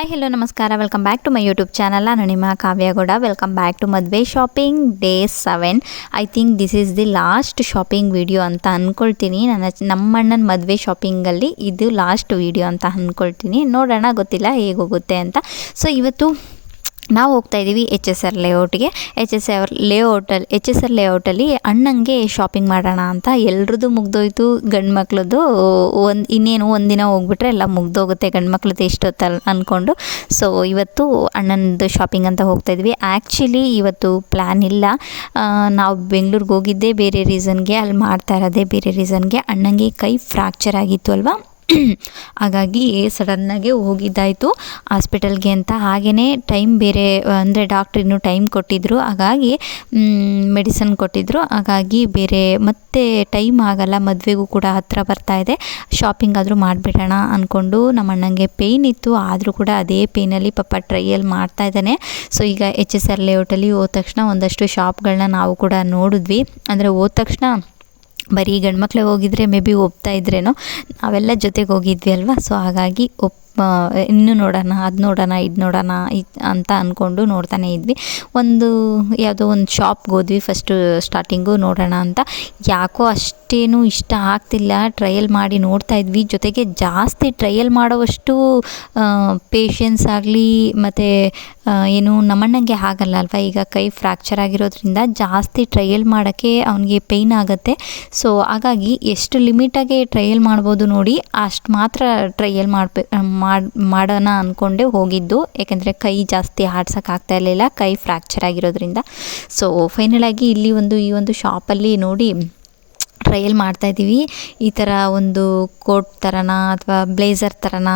Hi hello ನಮಸ್ಕಾರ, welcome back to my YouTube channel. ನಾನು ನಿಮ್ಮ ಕಾವ್ಯಗೌಡ. ವೆಲ್ಕಮ್ ಬ್ಯಾಕ್ ಟು ಮದುವೆ shopping day 7. I think this is the last shopping video ಅಂತ ಅಂದ್ಕೊಳ್ತೀನಿ. ನಮ್ಮಣ್ಣನ ಮದುವೆ ಶಾಪಿಂಗಲ್ಲಿ ಇದು ಲಾಸ್ಟ್ ವಿಡಿಯೋ ಅಂತ ಅಂದ್ಕೊಳ್ತೀನಿ. ನೋಡೋಣ, ಗೊತ್ತಿಲ್ಲ ಹೇಗೋಗುತ್ತೆ ಅಂತ. ಸೊ ಇವತ್ತು ನಾವು ಹೋಗ್ತಾ ಇದ್ದೀವಿ ಎಚ್ ಎಸ್ ಆರ್ ಲೇಔಟ್ಗೆ. ಎಚ್ ಎಸ್ ಆರ್ ಲೇಔಟಲ್ಲಿ ಅಣ್ಣಂಗೆ ಶಾಪಿಂಗ್ ಮಾಡೋಣ ಅಂತ. ಎಲ್ರದ್ದು ಮುಗ್ದೋಯ್ತು, ಗಂಡು ಮಕ್ಳದ್ದು ಇನ್ನೇನು ಒಂದಿನ ಹೋಗ್ಬಿಟ್ರೆ ಎಲ್ಲ ಮುಗ್ದೋಗುತ್ತೆ, ಗಂಡು ಮಕ್ಳದ್ದು ಎಷ್ಟೊತ್ತಲ್ಲಿ ಅಂದ್ಕೊಂಡು. ಸೊ ಇವತ್ತು ಅಣ್ಣನದು ಶಾಪಿಂಗ್ ಅಂತ ಹೋಗ್ತಾ ಇದ್ವಿ. ಆ್ಯಕ್ಚುಲಿ ಇವತ್ತು ಪ್ಲ್ಯಾನ್ ಇಲ್ಲ. ನಾವು ಬೆಂಗಳೂರಿಗೆ ಹೋಗಿದ್ದೆ ಬೇರೆ ರೀಸನ್ಗೆ, ಅಲ್ಲಿ ಮಾಡ್ತಾ ಇರೋದೇ ಬೇರೆ ರೀಸನ್ಗೆ. ಅಣ್ಣಂಗೆ ಕೈ ಫ್ರ್ಯಾಕ್ಚರ್ ಆಗಿತ್ತು ಅಲ್ವಾ, ಹಾಗಾಗಿ ಸಡನ್ನಾಗೆ ಹೋಗಿದ್ದಾಯಿತು ಹಾಸ್ಪಿಟಲ್ಗೆ ಅಂತ. ಹಾಗೆಯೇ ಟೈಮ್ ಬೇರೆ, ಅಂದರೆ ಡಾಕ್ಟ್ರ್ ಇನ್ನೂ ಟೈಮ್ ಕೊಟ್ಟಿದ್ದರು, ಹಾಗಾಗಿ ಮೆಡಿಸನ್ ಕೊಟ್ಟಿದ್ದರು. ಹಾಗಾಗಿ ಬೇರೆ ಮತ್ತೆ ಟೈಮ್ ಆಗಲ್ಲ, ಮದುವೆಗೂ ಕೂಡ ಹತ್ತಿರ ಬರ್ತಾಯಿದೆ, ಶಾಪಿಂಗ್ ಆದರೂ ಮಾಡಿಬಿಡೋಣ ಅಂದ್ಕೊಂಡು. ನಮ್ಮ ಅಣ್ಣಂಗೆ ಪೇಯ್ನ್ ಇತ್ತು, ಆದರೂ ಕೂಡ ಅದೇ ಪೇಯ್ನಲ್ಲಿ ಪಾಪ ಟ್ರೈಯಲ್ ಮಾಡ್ತಾಯಿದ್ದಾನೆ. ಸೊ ಈಗ ಎಚ್ ಎಸ್ ಆರ್ ಲೇಔಟಲ್ಲಿ ಹೋದ ತಕ್ಷಣ ಒಂದಷ್ಟು ಶಾಪ್ಗಳನ್ನ ನಾವು ಕೂಡ ನೋಡಿದ್ವಿ. ಅಂದರೆ ಹೋದ ತಕ್ಷಣ ಬರೀ ಗಂಡು ಮಕ್ಕಳೇ ಹೋಗಿದ್ರೆ ಮೇ ಬಿ ಒಪ್ತಾ ಇದ್ರೇನೋ, ನಾವೆಲ್ಲ ಜೊತೆಗೆ ಹೋಗಿದ್ವಿ ಅಲ್ವಾ. ಸೊ ಹಾಗಾಗಿ ಇನ್ನೂ ನೋಡೋಣ, ಅದು ನೋಡೋಣ, ಇದು ನೋಡೋಣ ಅಂತ ಅಂದ್ಕೊಂಡು ನೋಡ್ತಾನೆ ಇದ್ವಿ. ಯಾವುದೋ ಒಂದು ಶಾಪ್ಗೆ ಹೋದ್ವಿ ಫಸ್ಟು ಸ್ಟಾರ್ಟಿಂಗು ನೋಡೋಣ ಅಂತ. ಯಾಕೋ ಅಷ್ಟೇನು ಇಷ್ಟ ಆಗ್ತಿಲ್ಲ, ಟ್ರಯಲ್ ಮಾಡಿ ನೋಡ್ತಾ ಇದ್ವಿ. ಜೊತೆಗೆ ಜಾಸ್ತಿ ಟ್ರಯಲ್ ಮಾಡೋವಷ್ಟು ಪೇಷನ್ಸ್ ಆಗಲಿ ಮತ್ತು ಏನು ನಮ್ಮಣ್ಣಂಗೆ ಆಗಲ್ಲ ಅಲ್ವಾ. ಈಗ ಕೈ ಫ್ರ್ಯಾಕ್ಚರ್ ಆಗಿರೋದ್ರಿಂದ ಜಾಸ್ತಿ ಟ್ರಯಲ್ ಮಾಡೋಕ್ಕೆ ಅವನಿಗೆ ಪೇಯ್ನ್ ಆಗುತ್ತೆ. ಸೊ ಹಾಗಾಗಿ ಎಷ್ಟು ಲಿಮಿಟಾಗೆ ಟ್ರಯಲ್ ಮಾಡ್ಬೋದು ನೋಡಿ, ಅಷ್ಟು ಮಾತ್ರ ಟ್ರಯಲ್ ಮಾಡೋಣ ಅಂದ್ಕೊಂಡೆ ಹೋಗಿದ್ದು. ಯಾಕೆಂದರೆ ಕೈ ಜಾಸ್ತಿ ಆಡ್ಸೋಕ್ಕಾಗ್ತಾ ಇರಲಿಲ್ಲ, ಕೈ ಫ್ರ್ಯಾಕ್ಚರ್ ಆಗಿರೋದ್ರಿಂದ. ಸೊ ಫೈನಲಾಗಿ ಈ ಒಂದು ಶಾಪಲ್ಲಿ ನೋಡಿ ಟ್ರಯಲ್ ಮಾಡ್ತಾಯಿದ್ದೀವಿ. ಈ ಥರ ಒಂದು ಕೋಟ್ ಥರನಾ ಅಥವಾ ಬ್ಲೇಸರ್ ಥರನಾ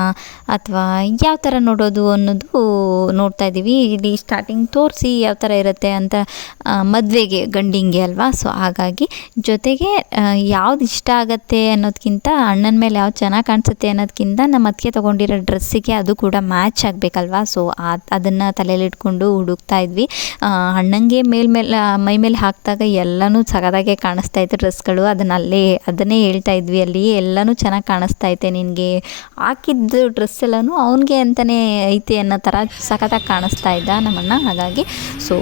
ಅಥವಾ ಯಾವ ಥರ ನೋಡೋದು ಅನ್ನೋದು ನೋಡ್ತಾ ಇದ್ದೀವಿ. ಇಲ್ಲಿ ಸ್ಟಾರ್ಟಿಂಗ್ ತೋರಿಸಿ ಯಾವ ಥರ ಇರುತ್ತೆ ಅಂತ, ಮದುವೆಗೆ ಗಂಡಿಂಗೆ ಅಲ್ವಾ. ಸೊ ಹಾಗಾಗಿ ಜೊತೆಗೆ ಯಾವ್ದು ಇಷ್ಟ ಆಗುತ್ತೆ ಅನ್ನೋದಕ್ಕಿಂತ, ಅಣ್ಣನ ಮೇಲೆ ಯಾವ್ದು ಚೆನ್ನಾಗಿ ಕಾಣಿಸುತ್ತೆ ಅನ್ನೋದಕ್ಕಿಂತ ನಮ್ಮ ಅದಕ್ಕೆ ತೊಗೊಂಡಿರೋ ಡ್ರೆಸ್ಸಿಗೆ ಅದು ಕೂಡ ಮ್ಯಾಚ್ ಆಗಬೇಕಲ್ವಾ. ಸೊ ಅದನ್ನು ತಲೆಯಲ್ಲಿಟ್ಕೊಂಡು ಹುಡುಕ್ತಾ ಇದ್ವಿ. ಅಣ್ಣಂಗೆ ಮೈ ಮೇಲೆ ಹಾಕಿದಾಗ ಎಲ್ಲನೂ ಸಗದಾಗೆ ಕಾಣಿಸ್ತಾ ಇತ್ತು ಡ್ರೆಸ್ಗಳು. ಅದನ್ನೇ ಹೇಳ್ತಾ ಇದ್ವಿ, ಅಲ್ಲಿ ಎಲ್ಲನೂ ಚೆನ್ನಾಗಿ ಕಾಣಿಸ್ತಾ ಐತೆ, ನಿನಗೆ ಹಾಕಿದ್ದು ಡ್ರೆಸ್ ಎಲ್ಲನೂ ಅವನಿಗೆ ಅಂತಲೇ ಐತೆ ಅನ್ನೋ ಥರ ಸಖತ್ತಾಗಿ ಕಾಣಿಸ್ತಾ ಇದ್ದ ನಮ್ಮಣ್ಣ. ಹಾಗಾಗಿ ಸೊ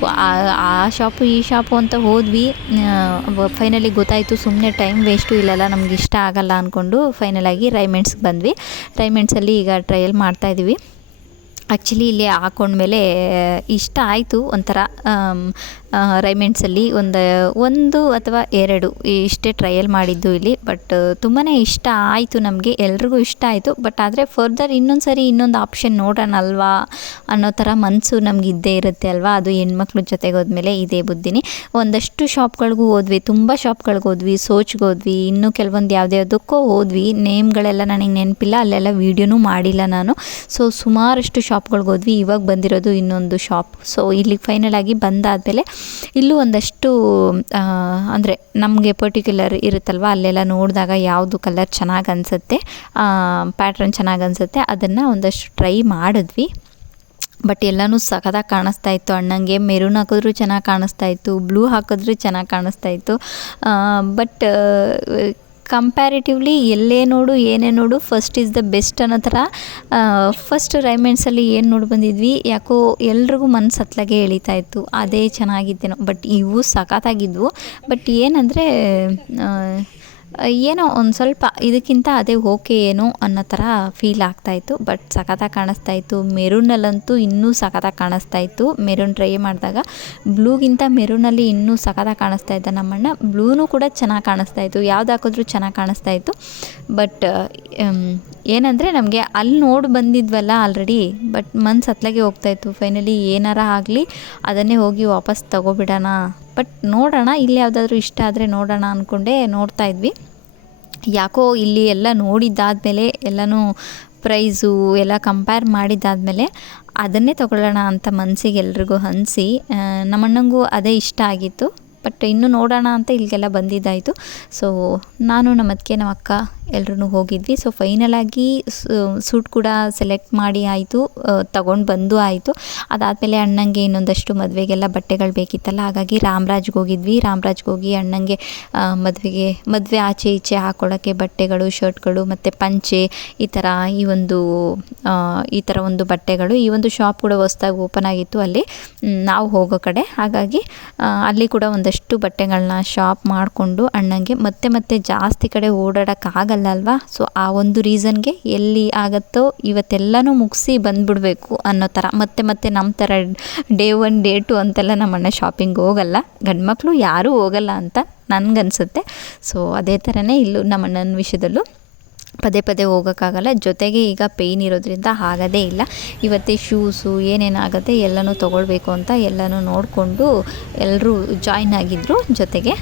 ಆ ಶಾಪು ಈ ಶಾಪು ಅಂತ ಹೋದ್ವಿ. ಫೈನಲಿ ಗೊತ್ತಾಯಿತು, ಸುಮ್ಮನೆ ಟೈಮ್ ವೇಸ್ಟು ಇಲ್ಲಲ್ಲ, ನಮ್ಗೆ ಇಷ್ಟ ಆಗಲ್ಲ ಅಂದ್ಕೊಂಡು ಫೈನಲಾಗಿ ರೈಮೆಂಡ್ಸ್ಗೆ ಬಂದ್ವಿ. ರೈಮೆಂಡ್ಸಲ್ಲಿ ಈಗ ಟ್ರಯಲ್ ಮಾಡ್ತಾಯಿದ್ವಿ. ಆ್ಯಕ್ಚುಲಿ ಇಲ್ಲಿ ಹಾಕೊಂಡ್ಮೇಲೆ ಇಷ್ಟ ಆಯಿತು ಒಂಥರ. ರೈಮೆಂಡ್ಸಲ್ಲಿ ಒಂದು ಅಥವಾ 2 ಇಷ್ಟೇ ಟ್ರಯಲ್ ಮಾಡಿದ್ದು ಇಲ್ಲಿ. ಬಟ್ ತುಂಬಾ ಇಷ್ಟ ಆಯಿತು ನಮಗೆ, ಎಲ್ರಿಗೂ ಇಷ್ಟ ಆಯಿತು. ಬಟ್ ಆದರೆ ಫರ್ದರ್ ಇನ್ನೊಂದು ಆಪ್ಷನ್ ನೋಡೋಣ ಅಲ್ವಾ ಅನ್ನೋ ಥರ ಮನಸ್ಸು ನಮ್ಗೆ ಇದ್ದೇ ಇರುತ್ತೆ ಅಲ್ವಾ. ಅದು ಹೆಣ್ಮಕ್ಳ ಜೊತೆಗೆ ಹೋದ್ಮೇಲೆ ಇದೇ ಬುದ್ಧಿನಿ. ಒಂದಷ್ಟು ಶಾಪ್ಗಳಿಗೂ ಹೋದ್ವಿ, ತುಂಬ ಶಾಪ್ಗಳಿಗೆ ಹೋದ್ವಿ, ಸೋಚ್ಗೆ ಹೋದ್ವಿ, ಇನ್ನೂ ಕೆಲವೊಂದು ಯಾವುದ್ಯಾವುದಕ್ಕೋ ಹೋದ್ವಿ. ನೇಮ್ಗಳೆಲ್ಲ ನನಗೆ ನೆನಪಿಲ್ಲ, ಅಲ್ಲೆಲ್ಲ ವೀಡಿಯೋನೂ ಮಾಡಿಲ್ಲ ನಾನು. ಸೊ ಸುಮಾರಷ್ಟು ಶಾಪ್ಗಳಿಗೆ ಹೋದ್ವಿ. ಇವಾಗ ಬಂದಿರೋದು ಇನ್ನೊಂದು ಶಾಪ್. ಸೊ ಇಲ್ಲಿಗೆ ಫೈನಲ್ ಆಗಿ ಬಂದಾದಮೇಲೆ ಇಲ್ಲೂ ಒಂದಷ್ಟು ಅಂದರೆ ನಮಗೆ ಪರ್ಟಿಕ್ಯುಲರ್ ಇರುತ್ತಲ್ವ, ಅಲ್ಲೆಲ್ಲ ನೋಡಿದಾಗ ಯಾವುದು ಕಲರ್ ಚೆನ್ನಾಗಿ ಅನಿಸುತ್ತೆ, ಪ್ಯಾಟ್ರನ್ ಚೆನ್ನಾಗಿ ಅನಿಸುತ್ತೆ, ಅದನ್ನು ಒಂದಷ್ಟು ಟ್ರೈ ಮಾಡಿದ್ವಿ. ಬಟ್ ಎಲ್ಲನೂ ಸಖತ್ತಾಗಿ ಕಾಣಿಸ್ತಾ ಇತ್ತು. ಅಣ್ಣಂಗೆ ಮೆರೂನ್ ಹಾಕಿದ್ರೂ ಚೆನ್ನಾಗಿ ಕಾಣಿಸ್ತಾ ಇತ್ತು, ಬ್ಲೂ ಹಾಕಿದ್ರೂ ಚೆನ್ನಾಗಿ ಕಾಣಿಸ್ತಾ ಇತ್ತು. ಬಟ್ ಕಂಪ್ಯಾರಿಟಿವ್ಲಿ ಎಲ್ಲೇ ನೋಡು ಏನೇ ನೋಡು ಫಸ್ಟ್ ಈಸ್ ದ ಬೆಸ್ಟ್ ಅನ್ನೋ ಥರ ಫಸ್ಟ್ ರೈಮೆಂಡ್ಸಲ್ಲಿ ಏನು ನೋಡಿ ಬಂದಿದ್ವಿ, ಯಾಕೋ ಎಲ್ರಿಗೂ ಮನಸ್ಸು ಹತ್ಲಾಗೆ ಎಳಿತಾ ಇತ್ತು, ಅದೇ ಚೆನ್ನಾಗಿತ್ತೇನೋ. ಬಟ್ ಇವು ಸಖತ್ತಾಗಿದ್ವು. ಬಟ್ ಏನಂದರೆ ಏನೋ ಒಂದು ಸ್ವಲ್ಪ ಇದಕ್ಕಿಂತ ಅದೇ ಓಕೆ ಏನೋ ಅನ್ನೋ ಥರ ಫೀಲ್ ಆಗ್ತಾಯಿತ್ತು. ಬಟ್ ಸಖತ್ತಾಗಿ ಕಾಣಿಸ್ತಾಯಿತ್ತು. ಮೆರೂನಲ್ಲಂತೂ ಇನ್ನೂ ಸಖತ್ತಾಗಿ ಕಾಣಿಸ್ತಾಯಿತ್ತು. ಮೆರೂನ್ ಟ್ರೈ ಮಾಡಿದಾಗ ಬ್ಲೂಗಿಂತ ಮೆರೂನಲ್ಲಿ ಇನ್ನೂ ಸಖತ್ತಾಗಿ ಕಾಣಿಸ್ತಾ ಇದ್ದ ನಮ್ಮಣ್ಣ. ಬ್ಲೂನೂ ಕೂಡ ಚೆನ್ನಾಗಿ ಕಾಣಿಸ್ತಾಯಿತ್ತು, ಯಾವ್ದು ಹಾಕಿದ್ರೂ ಚೆನ್ನಾಗಿ ಕಾಣಿಸ್ತಾಯಿತ್ತು. ಬಟ್ ಏನಂದರೆ ನಮಗೆ ಅಲ್ಲಿ ನೋಡಿ ಬಂದಿದ್ವಲ್ಲ ಆಲ್ರೆಡಿ, ಬಟ್ ಮನ್ಸು ಹತ್ಲಾಗೆ ಹೋಗ್ತಾಯಿತ್ತು. ಫೈನಲಿ ಏನಾರ ಆಗಲಿ ಅದನ್ನೇ ಹೋಗಿ ವಾಪಸ್ ತೊಗೊಬಿಡೋಣ. ಬಟ್ ನೋಡೋಣ, ಇಲ್ಲಿ ಯಾವುದಾದ್ರೂ ಇಷ್ಟ ಆದರೆ ನೋಡೋಣ ಅಂದ್ಕೊಂಡೆ ನೋಡ್ತಾ ಇದ್ವಿ. ಯಾಕೋ ಇಲ್ಲಿ ಎಲ್ಲ ನೋಡಿದ್ದಾದಮೇಲೆ ಎಲ್ಲನೂ ಪ್ರೈಸು ಎಲ್ಲ ಕಂಪೇರ್ ಮಾಡಿದ್ದಾದಮೇಲೆ ಅದನ್ನೇ ತೊಗೊಳ್ಳೋಣ ಅಂತ ಮನಸ್ಸಿಗೆ ಎಲ್ರಿಗೂ ಅನಿಸಿ, ನಮ್ಮಣ್ಣಂಗೂ ಅದೇ ಇಷ್ಟ ಆಗಿತ್ತು. ಬಟ್ ಇನ್ನೂ ನೋಡೋಣ ಅಂತ ಇಲ್ಲಿಗೆಲ್ಲ ಬಂದಿದ್ದಾಯಿತು. ಸೊ ನಾನು ನಮ್ಮ ಅಕ್ಕ ಎಲ್ಲರೂ ಹೋಗಿದ್ವಿ. ಸೊ ಫೈನಲಾಗಿ ಸೂಟ್ ಕೂಡ ಸೆಲೆಕ್ಟ್ ಮಾಡಿ ಆಯಿತು, ತಗೊಂಡು ಬಂದು ಆಯಿತು. ಅದಾದಮೇಲೆ ಅಣ್ಣಂಗೆ ಇನ್ನೊಂದಷ್ಟು ಮದುವೆಗೆಲ್ಲ ಬಟ್ಟೆಗಳು ಬೇಕಿತ್ತಲ್ಲ, ಹಾಗಾಗಿ ರಾಮರಾಜ್ಗೆ ಹೋಗಿದ್ವಿ. ರಾಮರಾಜ್ಗೆ ಹೋಗಿ ಅಣ್ಣಂಗೆ ಮದುವೆ ಆಚೆ ಈಚೆ ಹಾಕೊಳ್ಳೋಕ್ಕೆ ಬಟ್ಟೆಗಳು, ಶರ್ಟ್ಗಳು ಮತ್ತು ಪಂಚೆ ಈ ಥರ ಒಂದು ಬಟ್ಟೆಗಳು. ಈ ಒಂದು ಶಾಪ್ ಕೂಡ ಹೊಸ್ದಾಗಿ ಓಪನ್ ಆಗಿತ್ತು ಅಲ್ಲಿ ನಾವು ಹೋಗೋ ಕಡೆ, ಹಾಗಾಗಿ ಅಲ್ಲಿ ಕೂಡ ಒಂದಷ್ಟು ಬಟ್ಟೆಗಳನ್ನ ಶಾಪ್ ಮಾಡಿಕೊಂಡು ಅಣ್ಣಂಗೆ ಮತ್ತೆ ಜಾಸ್ತಿ ಕಡೆ ಓಡಾಡೋಕ್ಕಾಗಲ್ಲ ಅಲ್ವಾ. ಸೊ ಆ ಒಂದು ರೀಸನ್ಗೆ ಎಲ್ಲಿ ಆಗುತ್ತೋ ಇವತ್ತೆಲ್ಲನೂ ಮುಗಿಸಿ ಬಂದುಬಿಡಬೇಕು ಅನ್ನೋ ಥರ, ಮತ್ತೆ ನಮ್ಮ ಥರ ಡೇ 1 ಡೇ 2 ಅಂತೆಲ್ಲ ನಮ್ಮ ಅಣ್ಣ ಶಾಪಿಂಗ್ ಹೋಗಲ್ಲ. ಗಂಡು ಮಕ್ಕಳು ಯಾರೂ ಹೋಗಲ್ಲ ಅಂತ ನನಗನ್ಸುತ್ತೆ. ಸೊ ಅದೇ ಥರನೇ ಇಲ್ಲೂ ನಮ್ಮ ಅಣ್ಣನ ವಿಷಯದಲ್ಲೂ ಪದೇ ಹೋಗೋಕ್ಕಾಗಲ್ಲ. ಜೊತೆಗೆ ಈಗ ಪೇಯ್ನ್ ಇರೋದ್ರಿಂದ ಆಗೋದೇ ಇಲ್ಲ. ಇವತ್ತೇ ಶೂಸು ಏನೇನಾಗುತ್ತೆ ಎಲ್ಲನೂ ತೊಗೊಳ್ಬೇಕು ಅಂತ ಎಲ್ಲನೂ ನೋಡಿಕೊಂಡು ಎಲ್ಲರೂ ಜಾಯ್ನ್ ಆಗಿದ್ದರು ಜೊತೆಗೆ.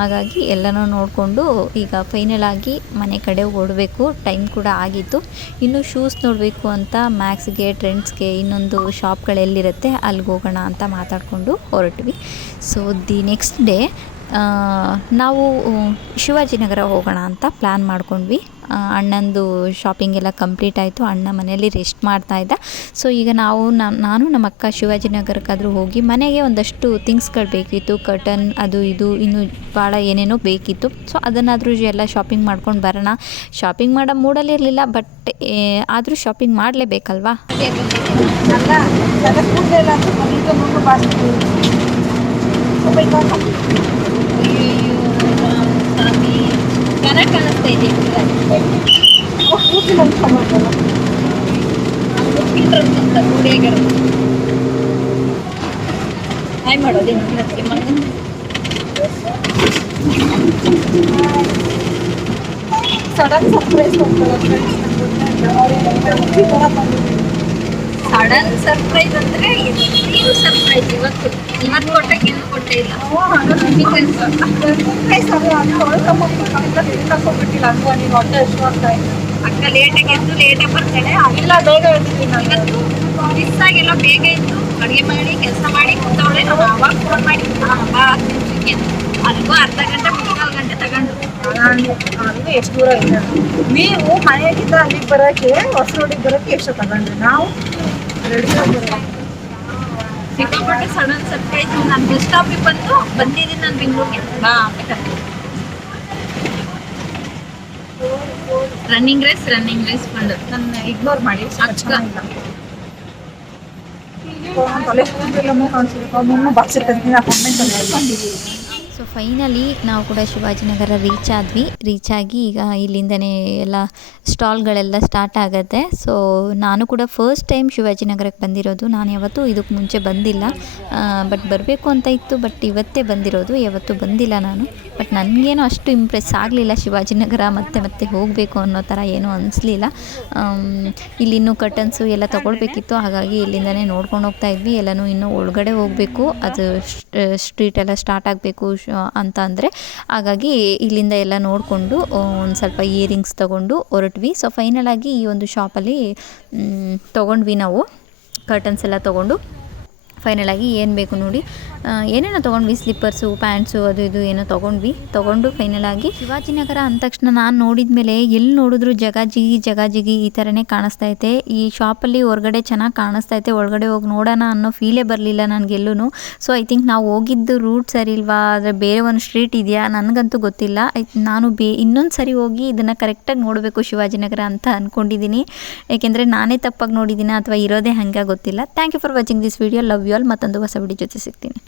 ಹಾಗಾಗಿ ಎಲ್ಲನೂ ನೋಡಿಕೊಂಡು ಈಗ ಫೈನಲಾಗಿ ಮನೆ ಕಡೆ ಓಡಬೇಕು. ಟೈಮ್ ಕೂಡ ಆಗಿತ್ತು. ಇನ್ನು ಶೂಸ್ ನೋಡಬೇಕು ಅಂತ ಮ್ಯಾಕ್ಸ್ಗೆ, ಟ್ರೆಂಡ್ಸ್ಗೆ, ಇನ್ನೊಂದು ಶಾಪ್ಗಳೆಲ್ಲಿರುತ್ತೆ ಅಲ್ಲಿಗೆ ಹೋಗೋಣ ಅಂತ ಮಾತಾಡಿಕೊಂಡು ಹೊರಟ್ವಿ. ಸೊ ದಿ ನೆಕ್ಸ್ಟ್ ಡೇ ನಾವು ಶಿವಾಜಿನಗರ ಹೋಗೋಣ ಅಂತ ಪ್ಲ್ಯಾನ್ ಮಾಡ್ಕೊಂಡ್ವಿ. ಅಣ್ಣಂದು ಶಾಪಿಂಗ್ ಎಲ್ಲ ಕಂಪ್ಲೀಟ್ ಆಯಿತು. ಅಣ್ಣ ಮನೆಯಲ್ಲಿ ರೆಸ್ಟ್ ಮಾಡ್ತಾಯಿದ್ದ. ಸೊ ಈಗ ನಾನು ನಮ್ಮ ಅಕ್ಕ ಶಿವಾಜಿನಗರಕ್ಕಾದರೂ ಹೋಗಿ ಮನೆಗೆ ಒಂದಷ್ಟು ಥಿಂಗ್ಸ್ಗಳು ಬೇಕಿತ್ತು, ಕರ್ಟನ್ ಅದು ಇದು ಇನ್ನೂ ಭಾಳ ಏನೇನೋ ಬೇಕಿತ್ತು. ಸೊ ಅದನ್ನಾದರೂ ಎಲ್ಲ ಶಾಪಿಂಗ್ ಮಾಡ್ಕೊಂಡು ಬರೋಣ. ಶಾಪಿಂಗ್ ಮಾಡೋ ಮೂಡಲ್ಲಿ ಇರಲಿಲ್ಲ, ಬಟ್ ಆದರೂ ಶಾಪಿಂಗ್ ಮಾಡಲೇಬೇಕಲ್ವಾ. ಚೆನ್ನಾಗಿ ಕಾಣಿಸ್ತಾ ಇದೆ. ಹಾಯ್ ಮಾಡೋದೇ ಸಡನ್ ಸರ್ಪ್ರೈಸ್ ಸಡನ್ ಸರ್ಪ್ರೈಸ್ ಅಂದರೆ ಇದು ಸರ್ಪ್ರೈಸ್. ಇವತ್ತು ಕೊಟ್ಟಕ್ಕೆ ಏನು ಕೊಟ್ಟೇ ಇಲ್ಲ. ಅಕ್ಕ ಲೇಟಾಗಿ ಎದ್ದು ಲೇಟಾಗಿ ಬರ್ತಾಳೆ. ಇಲ್ಲ ಬೇಗ ಇವತ್ತು ಮಿಸ್ ಆಗಿಲ್ಲ, ಬೇಗ ಇದ್ದು ಅಡುಗೆ ಮಾಡಿ ಕೆಲಸ ಮಾಡಿ ಕೂತವಳೆ. ನಾವು ಅವಾಗ ಫೋನ್ ಮಾಡಿ ಬಾ 10 ನಿಮಿಷಕ್ಕೆ, ಅಲ್ಗೂ ಅರ್ಧ ಗಂಟೆ 3-4 ಗಂಟೆ ತಗೊಂಡು. ಅಲ್ಲಿ ಎಷ್ಟು ದೂರ ಇದೆ? ನೀವು ಮನೆಯಾಗಿದ್ದ ಅಲ್ಲಿಗೆ ಬರೋಕ್ಕೆ, ಹೊಸ ರೋಡಿಗೆ ಬರೋಕ್ಕೆ ಎಷ್ಟು ತಗೊಂಡ್ರಿ? ನಾವು ಸಿಕ್ಕಾಪಟ್ಟೆ ಸಡನ್ ಸರ್ಪ್ರೈಸ್. ನಾನು ಬಸ್ ಸ್ಟಾಪಿಗೆ ಬಂದಿದ್ದೀನಿ ನಾನು ಬೆಂಗಳೂರಿಗೆ. ರನ್ನಿಂಗ್ ರೇಸ್ ಬಂದು ನನ್ನ ಇಗ್ನೋರ್ ಮಾಡಿ ಅಕ್ಕ ಸೊ ಫೈನಲಿ ನಾವು ಕೂಡ ಶಿವಾಜಿನಗರ ರೀಚ್ ಆಗಿ ಈಗ ಇಲ್ಲಿಂದನೇ ಎಲ್ಲ ಸ್ಟಾಲ್ಗಳೆಲ್ಲ ಸ್ಟಾರ್ಟ್ ಆಗುತ್ತೆ. ಸೊ ನಾನು ಕೂಡ ಫಸ್ಟ್ ಟೈಮ್ ಶಿವಾಜಿನಗರಕ್ಕೆ ಬಂದಿರೋದು. ನಾನು ಯಾವತ್ತೂ ಇದಕ್ಕೆ ಮುಂಚೆ ಬಂದಿಲ್ಲ, ಬಟ್ ಬರಬೇಕು ಅಂತ ಇತ್ತು. ಬಟ್ ಇವತ್ತೇ ಬಂದಿರೋದು, ಯಾವತ್ತೂ ಬಂದಿಲ್ಲ ನಾನು. ಬಟ್ ನನಗೇನೋ ಅಷ್ಟು ಇಂಪ್ರೆಸ್ ಆಗಲಿಲ್ಲ ಶಿವಾಜಿನಗರ. ಮತ್ತೆ ಹೋಗಬೇಕು ಅನ್ನೋ ಥರ ಏನೂ ಅನಿಸ್ಲಿಲ್ಲ. ಇಲ್ಲಿನ್ನೂ ಕರ್ಟನ್ಸು ಎಲ್ಲ ತೊಗೊಳ್ಬೇಕಿತ್ತು, ಹಾಗಾಗಿ ಇಲ್ಲಿಂದನೇ ನೋಡ್ಕೊಂಡು ಹೋಗ್ತಾ ಇದ್ವಿ. ಎಲ್ಲನೂ ಇನ್ನೂ ಒಳಗಡೆ ಹೋಗಬೇಕು, ಅದು ಸ್ಟ್ರೀಟೆಲ್ಲ ಸ್ಟಾರ್ಟ್ ಆಗಬೇಕು ಅಂತ ಅಂದರೆ, ಹಾಗಾಗಿ ಇಲ್ಲಿಂದ ಎಲ್ಲ ನೋಡಿಕೊಂಡು ಒಂದು ಸ್ವಲ್ಪ ಇಯರಿಂಗ್ಸ್ ತೊಗೊಂಡು ಹೊರಟ್ವಿ. ಸೊ ಫೈನಲಾಗಿ ಈ ಒಂದು ಶಾಪಲ್ಲಿ ತೊಗೊಂಡ್ವಿ ನಾವು ಕರ್ಟನ್ಸ್ ಎಲ್ಲ ತೊಗೊಂಡು. ಫೈನಲಾಗಿ ಏನು ಬೇಕು ನೋಡಿ ಏನೇನೋ ತೊಗೊಂಡ್ವಿ, ಸ್ಲಿಪ್ಪರ್ಸು, ಪ್ಯಾಂಟ್ಸು, ಅದು ಇದು ಏನೋ ತೊಗೊಂಡು ಫೈನಲಾಗಿ ಶಿವಾಜಿನಗರ ಅಂದ ತಕ್ಷಣ ನಾನು ನೋಡಿದ ಮೇಲೆ ಎಲ್ಲಿ ನೋಡಿದ್ರು ಜಗಾಜಿಗಿ ಈ ಥರನೇ ಕಾಣಿಸ್ತೈತೆ. ಈ ಶಾಪಲ್ಲಿ ಹೊರಗಡೆ ಚೆನ್ನಾಗಿ ಕಾಣಿಸ್ತೈತೆ, ಒಳಗಡೆ ಹೋಗಿ ನೋಡೋಣ ಅನ್ನೋ ಫೀಲೇ ಬರಲಿಲ್ಲ ನನಗೆಲ್ಲೂ. ಸೊ ಐ ಥಿಂಕ್ ನಾವು ಹೋಗಿದ್ದು ರೂಟ್ ಸರಿ ಇಲ್ವಾ, ಆದರೆ ಬೇರೆ ಒಂದು ಸ್ಟ್ರೀಟ್ ಇದೆಯಾ ನನಗಂತೂ ಗೊತ್ತಿಲ್ಲ. ನಾನು ಇನ್ನೊಂದು ಸರಿ ಹೋಗಿ ಇದನ್ನು ಕರೆಕ್ಟಾಗಿ ನೋಡಬೇಕು ಶಿವಾಜಿನಗರ ಅಂತ ಅಂದ್ಕೊಂಡಿದ್ದೀನಿ. ಏಕೆಂದರೆ ನಾನೇ ತಪ್ಪಾಗಿ ನೋಡಿದ್ದೀನಿ ಅಥವಾ ಇರೋದೇ ಹಾಗೆ ಗೊತ್ತಿಲ್ಲ. Thank you for watching this video. Love you all. ಮತ್ತೊಂದು ಹೊಸ ವಿಡಿಯೋ ಜೊತೆ ಸಿಗ್ತೀನಿ.